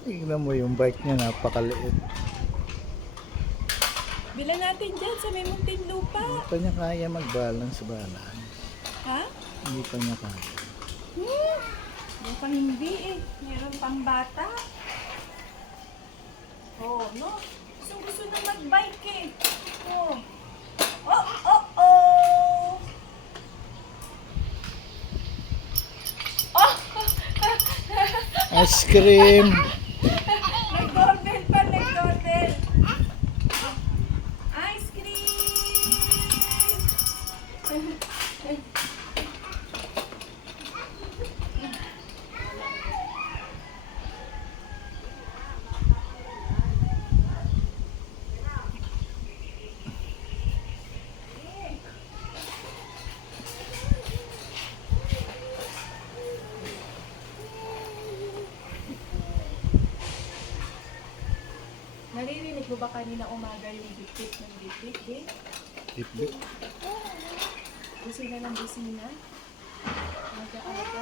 Tingnan mo yung bike niya, napakaliit. Bilan natin dyan sa may Muntinlupa. Hindi pa niya kaya mag-balance balan. Ha? Hindi pa niya kaya. Yung pang hindi eh. Meron pang bata. Oh, no? Gusto na mag-bike eh. Oh. Oh, oh, oh! Oh! Ice cream! Nag-doorbell pa, nag-doorbell. Ice cream! Naririnig mo ba kanina umaga yung bipit ng bipit, din? Tipbit. Busina ng busina? Aga-aga.